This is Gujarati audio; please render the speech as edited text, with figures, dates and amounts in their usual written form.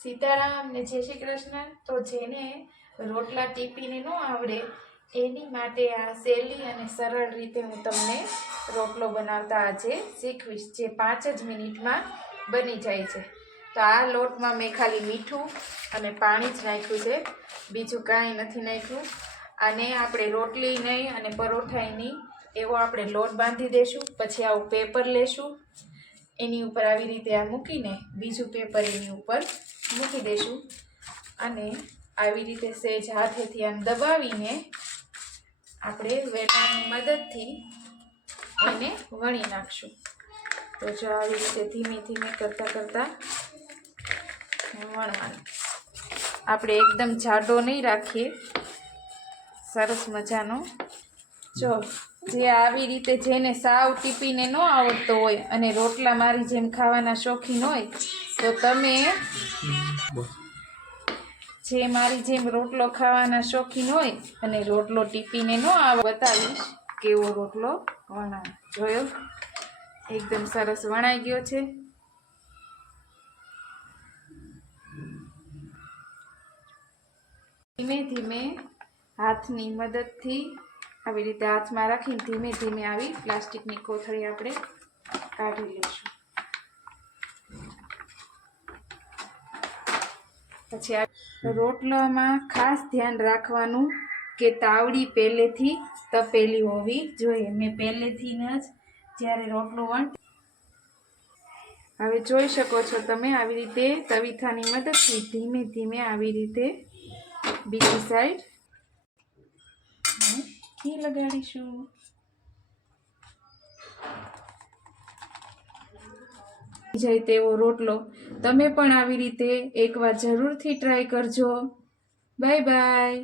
સીતારામ ને જય શ્રી કૃષ્ણ। તો જેને રોટલા ટીપીને ન આવડે એની માટે આ સહેલી અને સરળ રીતે હું તમને રોટલો બનાવતા આજે શીખવીશ, જે 5 જ મિનિટમાં બની જાય છે। તો આ લોટમાં મેં ખાલી મીઠું અને પાણી જ નાખ્યું છે, બીજું કાંઈ નથી નાખ્યું। અને આપણે રોટલી નહીં અને પરોઠાઈ નહીં એવો આપણે લોટ બાંધી દઈશું। પછી આવું પેપર લેશું, એની ઉપર આવી રીતે આ મૂકીને બીજું પેપર એની ઉપર મૂકી દઈશું અને આવી રીતે સહેજ હાથેથી આમ દબાવીને આપણે વેલણની મદદથી એને વણી નાખશું। તો જો આવી રીતે ધીમે ધીમે કરતાં વણવાનું। આપણે એકદમ જાડો નહીં રાખીએ, સરસ મજાનો। જો જે આવી રીતે જેને સાવ ટીપીને ન આવડતો હોય અને રોટલા મારી જેમ ખાવાના શોખીન હોય તો તમે જે મારી જેમ રોટલો ખાવાના શોખીન હોય અને રોટલો ટીપીને ન આવે, બતાવીશ કેવો રોટલો વણાય। જોયો, એકદમ સરસ વણાઈ ગયો છે। ધીમે ધીમે હાથની મદદથી આવી રીતે હાથમાં રાખીને ધીમે ધીમે આવી પ્લાસ્ટિકની કોથળી આપણે કાઢી લઈશું। પછી આ રોટલામાં ખાસ ધ્યાન રાખવાનું કે તાવડી પહેલેથી તપેલી હોવી જોઈએ। મેં પહેલેથી જ જ્યારે રોટલો હવે જોઈ શકો છો તમે, આવી રીતે તવીથાની મદદથી ધીમે ધીમે આવી રીતે બીજી સાઈડ ઘી લગાડીશું। જાય તેવો રોટલો તમે પણ આવી રીતે એકવાર જરૂરથી ટ્રાય કરજો। Bye bye.